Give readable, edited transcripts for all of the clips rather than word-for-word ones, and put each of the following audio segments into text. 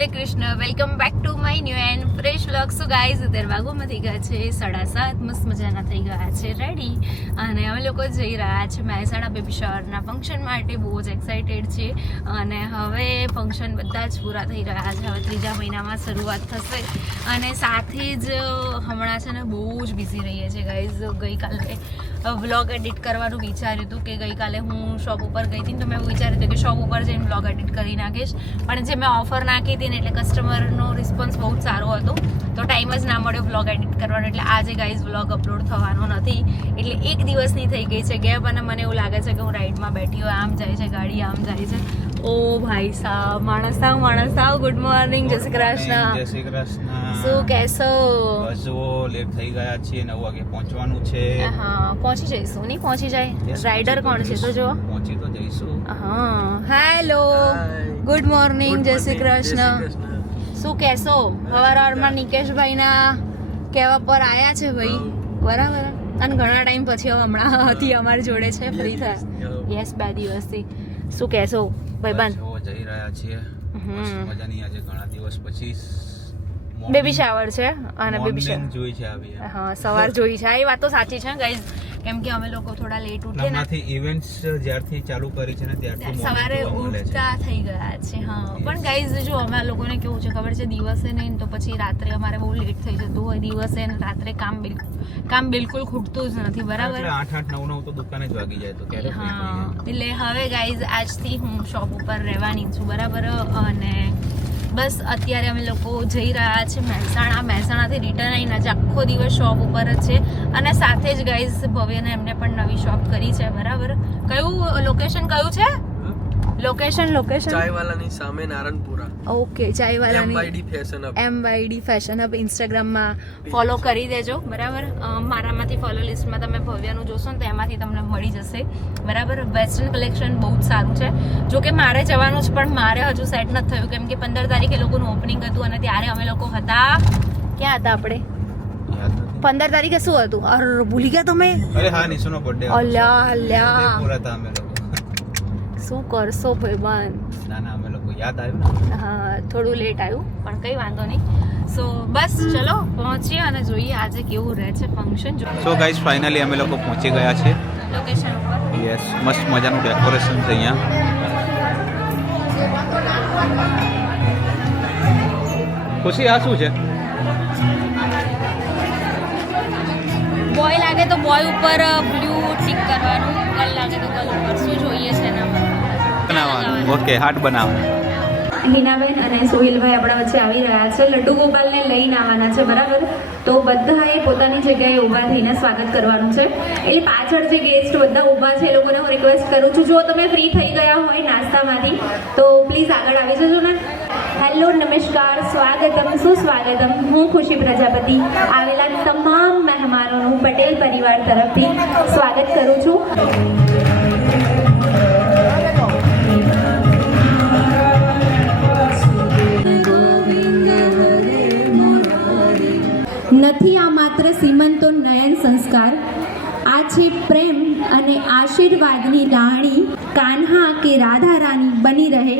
Hare Krishna, welcome back to my new and fresh vlog. So guys અત્યારે વાગોમાં થઈ ગયા છે 7:30, મસ્ત મજાના થઈ ગયા છે રેડી. અને અમે લોકો જઈ રહ્યા છે મહેસાણા બેબી શાવરના ફંક્શન માટે. બહુ જ એક્સાઇટેડ છે અને હવે ફંક્શન બધા જ પૂરા થઈ રહ્યા છે. હવે 3જા મહિનામાં શરૂઆત થશે અને સાથે જ હમણાં છે ને બહુ જ બિઝી રહીએ છીએ ગાઈઝ. ગઈકાલે વ્લોગ એડિટ કરવાનું વિચાર્યું હતું કે ગઈકાલે હું શોપ ઉપર ગઈ હતી તો મેં વિચાર્યું હતું કે શોપ ઉપર જઈને વ્લોગ એડિટ કરી નાખીશ, પણ જે મેં ઓફર નાખી હતી ને એટલે કસ્ટમરનો રિસ્પોન્સ બહુ જ સારો હતો તો ટાઈમ જ ના મળ્યો વ્લોગ એડિટ કરવાનો. એટલે આજે ગાઈઝ વ્લોગ અપલોડ થવાનો નથી, એટલે એક દિવસની થઈ ગઈ છે ગેપ. અને મને એવું લાગે છે કે હું રાઈડમાં બેઠી હોય, આમ જાય છે ગાડી, આમ જાય છે. ઓ ભાઈ સાહેબ, માણસ સાવ ગુડ મોર્નિંગ, જય શ્રી કૃષ્ણ. જય શ્રી કૃષ્ણ. શું કહેશો? બસ જો લેટ થઈ ગયા છીએ, 9 વાગે પહોંચવાનું છે. હા, પહોંચી જઈશું. નહીં પહોંચી જાય? રાઈડર કોણ છે તો જો પહોંચી તો જઈશું. હા, હેલો, ગુડ મોર્નિંગ, જય શ્રી કૃષ્ણ. શું કહેશો? હવારમાં નિકેશભાઈના કહેવા પર આયા છે ભાઈ, બરાબર. અને ઘણા ટાઈમ પછી હમણાં હતી અમારી જોડે છે, ફ્રી થાય. યસ, 2 દિવસથી. શું કહેશો ભાઈબંધ? જઈ રહ્યા છીએ મજાની. આજે ઘણા દિવસ પછી બેબી શાવર છે અને બેબી શાવર જોઈ છે આવી. હા, સવાર જોઈ છે. એ વાત તો સાચી છે ગાઈઝ, કેમ કે અમે લોકો થોડા લેટ ઉઠીએ ને, ઇવેન્ટ્સ જ્યારથી ચાલુ કરી છે ને ત્યારથી સવારે ઉઠતા થઈ ગયા છે. હા, પણ ગાઈઝ જો અમે લોકોને કેવું છે ખબર છે, દિવસે નહીં તો પછી રાત્રે અમારે બહુ લેટ થઈ જતું હોય. દિવસે ને રાત્રે કામ બિલકુલ ખૂટતું જ નથી, બરાબર. 8, 9 તો દુકાને જ વાગી જાય તો ક્યારે. હા, એટલે હવે ગાઈઝ આજથી હું શોપ ઉપર રહેવાની છું, બરાબર. અને બસ અત્યારે અમે લોકો જઈ રહ્યા છે મહેસાણાથી રિટર્ન આવીને આજે આખો દિવસ શોપ ઉપર જ છે. અને સાથે જ ગાઈઝ ભવ્યને એમને પણ નવી શોપ કરી છે, બરાબર. કયું લોકેશન કયું છે? લોકેશન ચાયવાલાની સામે નારણપુરા. ઓકે, ચાયવાલાની MYD ફેશન હબ ઇન્સ્ટાગ્રામમાં ફોલો કરી દેજો, બરાબર. મારામાંથી ફોલો લિસ્ટમાં તમે ભવ્યનું જોશો ને તો એમાંથી તમને મળી જશે, બરાબર. વેસ્ટર્ન કલેક્શન બહુ જ સારું છે. જો કે મારે જવાનું છે પણ મારે હજુ સેટ નથી થયું, કેમ કે 15 તારીખે લોકોનું ઓપનિંગ હતું અને ત્યારે અમે લોકો હતા, ક્યાં હતા આપણે? 15 તારીખે શું હતું? અરે ભૂલી ગયા તમે? અરે હા, નિશુનો બર્થડે. અલ્યા પૂરા હતા અમે લોકો. શું કરશો ભાઈબંધ? ના અમે લોકો યાદ આવ્યું ને. હા, થોડું લેટ આવ્યું પણ કંઈ વાંધો નહીં. સો બસ ચલો પહોંચીએ અને જોઈએ આજે કેવું રહે છે ફંક્શન. સો ગાઈઝ ફાઇનલી અમે લોકો પહોંચી ગયા છે લોકેશન ઉપર. યસ, મસ્ત મજાનું ડેકોરેશન છે અહીંયા. ખુશી, આ શું છે? બોય લાગે તો બોય ઉપર બ્લુ ટિક કરવાનું, ગર્લ લાગે તો ગર્લ ઉપર. શું જોઈએ છે એનામાં? બનાવવાનું. ઓકે, હાર્ટ બનાવવાનું. હિનાબેન અને સોહિલભાઈ આપણા વચ્ચે આવી રહ્યા છે. લડ્ડુ ગોપાલને લઈને આવવાના છે, બરાબર. તો બધાએ પોતાની જગ્યાએ ઊભા થઈને સ્વાગત કરવાનું છે. એટલે પાછળ જે ગેસ્ટ બધા ઊભા છે એ લોકોને હું રિક્વેસ્ટ કરું છું, જો તમે ફ્રી થઈ ગયા હોય નાસ્તામાંથી તો પ્લીઝ આગળ આવી જજો ને. હેલો, નમસ્કાર, સ્વાગતમ, સુસ્વાગતમ. હું ખુશી પ્રજાપતિ આવેલા તમામ મહેમાનોનું પટેલ પરિવાર તરફથી સ્વાગત કરું છું. નથી આ માત્ર સીમંતો નયન સંસ્કાર, આ છે પ્રેમ અને આશીર્વાદની લાણી. કાન્હા કે રાધા રાની બની રહે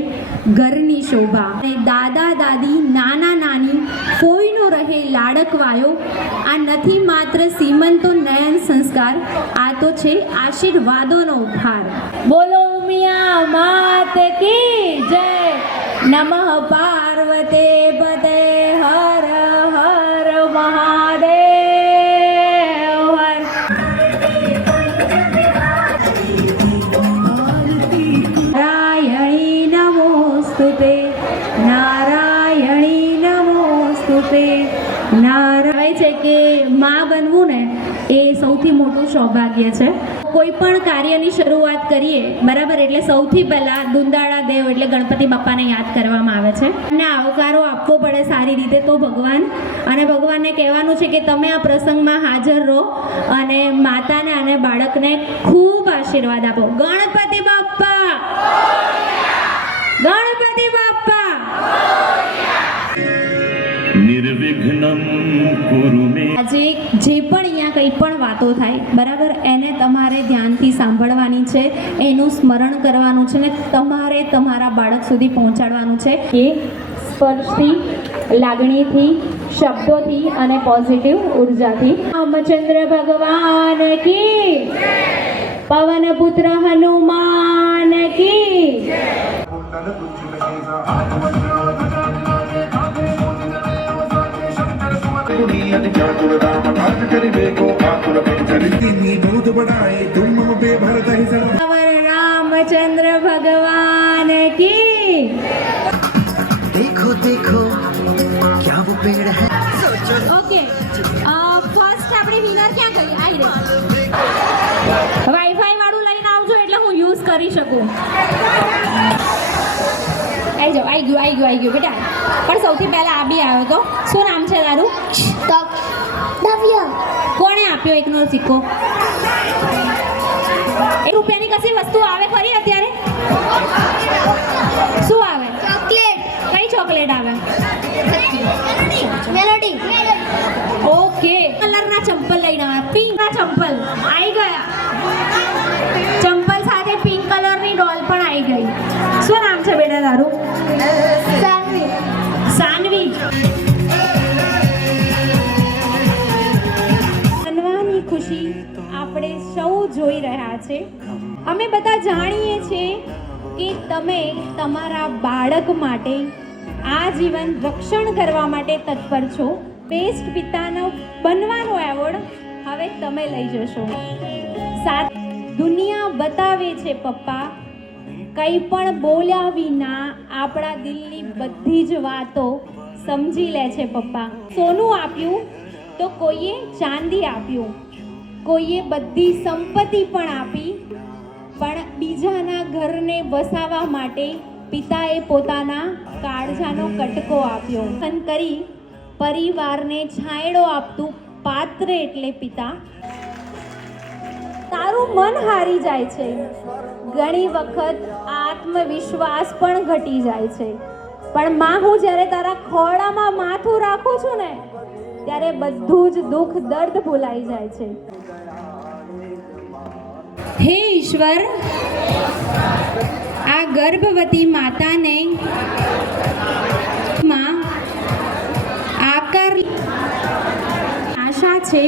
ઘરની શોભા. અને દાદા દાદી, નાના નાની, કોઈનો રહે લાડકવાયો. આ નથી માત્ર સીમંતો નયન સંસ્કાર, આ તો છે આશીર્વાદોનો ઉપહાર. બોલો મિયા માત કી જય. નમઃ પાર્વતે પતે હર હર મહાદેવ હર. નારાયણી નમોસ્તુતે, નારાયણી નમોસ્તુતે. નારાયણ છે કે માં બનવું ને એ સૌથી મોટું સૌભાગ્ય છે. કોઈ પણ કાર્યની શરૂઆત કરીએ, બરાબર, એટલે સૌથી પહેલા દુંદાળા દેવ એટલે ગણપતિ બાપાને યાદ કરવામાં આવે છે અને આવકારો આપવો પડે સારી રીતે તો ભગવાન. અને ભગવાનને કહેવાનું છે કે તમે આ પ્રસંગમાં હાજર રહો અને માતાને અને બાળકને ખૂબ આશીર્વાદ આપો. ગણપતિ બાપ્પા, ગણપતિ બાપ્પા. નિર્વિઘ્નમ કુરુ મે. આજે જે પણ અહીંયા કંઈ પણ વાતો થાય, બરાબર, એને તમારે ધ્યાનથી સાંભળવાની છે, એનું સ્મરણ કરવાનું છે ને તમારે તમારા બાળક સુધી પહોંચાડવાનું છે. એ સ્પર્શથી, લાગણીથી, શબ્દોથી અને પોઝિટિવ ઉર્જાથી. રામચંદ્ર ભગવાન કી, પવન પુત્ર હનુમાન કી. रामचंद्र भगवान की. देखो देखो क्या वो पेड़ है. ઓકે ફર્સ્ટ આપણે વિનર ક્યાં ગઈ? આઈ રે વાઈફાઈ વાળું લઈને આવજો એટલે હું યુઝ કરી શકું. આવી જાઓ, આવી ગયું બેટા. પણ સૌથી પહેલા આ બી આવ્યો તો. શું નામ છે તારું? કોણે આપ્યો એકનો સિક્કો? 1 રૂપિયાની કશી વસ્તુ આવે ખરી અત્યારે? શું આવે? ચોકલેટ. કઈ ચોકલેટ આવે? મેલોડી. ઓકે, કલરના ચંપલ લઈને આવ્યા. પિંક ના ચંપલ આવી ગયા. ચંપલ સાથે પિંક કલરની ડોલ પણ આવી ગઈ. શું નામ છે બેટા તારું? સાનવી. બનવાની ખુશી આપણે સૌ જોઈ રહ્યા છે. અમે બધા જાણીએ છીએ કે તમે તમારા બાળક માટે આજીવન રક્ષણ કરવા માટે તત્પર છો. બેસ્ટ પિતાનો બનવાનો એવોર્ડ હવે તમે લઈ જશો. દુનિયા બતાવે છે પપ્પા, કંઈ પણ બોલ્યા વિના આપણા દિલની બધી જ વાતો સમજી લે છે પપ્પા. સોનું આપ્યું તો કોઈએ ચાંદી આપ્યું, કોઈએ બધી સંપત્તિ પણ આપી, પણ બીજાના ઘરને વસાવવા માટે પિતાએ પોતાના કાળજાનો કટકો આપ્યો. કરી પરિવારને છાંયડો આપતું પાત્ર એટલે પિતા. તારું મન હારી જાય છે, ઘણી વખત આત્મવિશ્વાસ પણ ઘટી જાય છે, પણ માં હું જ્યારે તારા ખોળામાં માથું રાખું છું ને ત્યારે બધું જ દુઃખ દર્દ ભૂલાઈ જાય છે. હે ઈશ્વર, આ ગર્ભવતી માતાને માં આકાર આશા છે.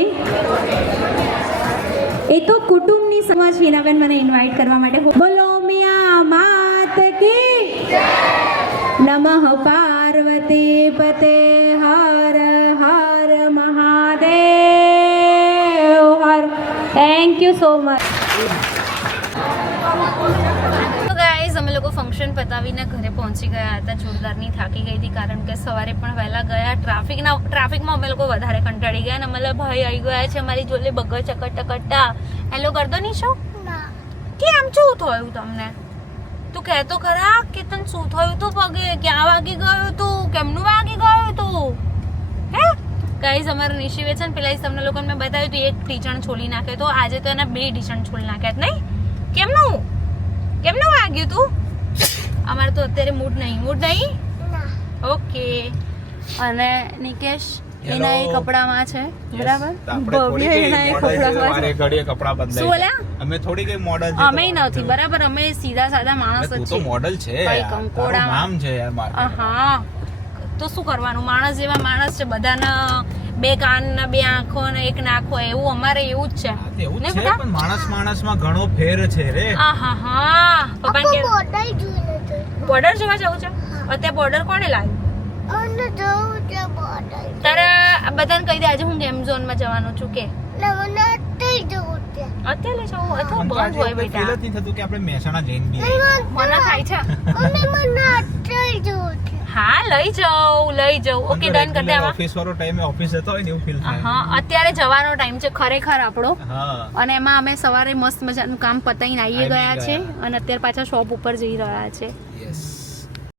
એ તો કુટુંબની સમજ હિનાબેન મને ઇન્વાઇટ કરવા માટે. બોલો મિયા માત કી નમઃ પાર્વતી પતે Har Har Mahadev Har. Thank you so much. Guys અમે લોકો ફંક્શન પતાવીને ઘરે પહોંચી ગયા હતા. જોરદારની થાકી ગઈ હતી કારણ કે સવારે પણ વહેલા ગયા. ટ્રાફિકમાં અમે લોકો વધારે કંટાળી ગયા અને અમારા ભાઈ આવી ગયા છે અમારી જોડે બગર ચકટા. હેલો કર દો નિશો. કેમ શું થયું તમને? તું કહેતો ખરા કે તને શું થયું તું પગે? ક્યાં વાગી ગયું તું? કેમનું વાગી ગયું તું? હે ગાઈઝ અમારું નિશિવે છે ને પેલા તમને લોકોને મેં બતાવ્યું હતું એક ટીચણ છોલી નાખ્યો તો આજે તો એના 2 ટીચણ છોલી નાખ્યા નહીં. કેમનું વાગ્યું તું? અમારે તો અત્યારે મૂડ નહીં. ઓકે. અને નિકેશ એના એ કપડામાં છે, બરાબર? ભવ્ય એના એ કપડામાં છે. ઘડીએ કપડા શું બદલાય. બોલ્યા? અમે થોડી કઈ મોડલ છે. અમે નથી, બરાબર? અમે સીધા સાદા માણસ જ તું તો છીએ. મોડલ છે કઈ યાર. કંકોડા. તારું નામ છે યાર માર્કેટમાં. હા, તો શું કરવાનું? માણસ જેવા માણસ છે. બધાના 2 કાન ને 2 આંખો ને 1 નાક હોય એવું અમારે એવું જ છે. હા, તો એવું જ ને છે બેટા? પણ માણસમાં ઘણો ફેર છે રે. આહાહા. પપ્પાને કે બોર્ડર જોવા જવું છે? અત્યારે બોર્ડર કોણે લાવ્યું? તારે બધાને કહી દે આજે હું ગેમ ઝોન માં જવાનું છું કે અત્યારે લઈ જાઉં અથવા મને તો બંધ આજે હોય એવું બેટા. feel જ નહીં થતું કે આપણે મહેસાણા જઈને બી આવીએ. મને થાય છે. હા લઈ જાઉં. ઓકે ડન કરી દે આમાં. ઓફિસ વાળો ટાઈમે ઓફિસ જતો હોય ને એવું ફીલ થાય. હા અત્યારે જવાનો ટાઈમ છે ખરેખર આપણો. હા. અને એમાં અમે સવારે મસ્ત મજાનું કામ પતાઈને આવી ગયા છે અને અત્યારે પાછા શોપ ઉપર જઈ રહ્યા છે. યસ.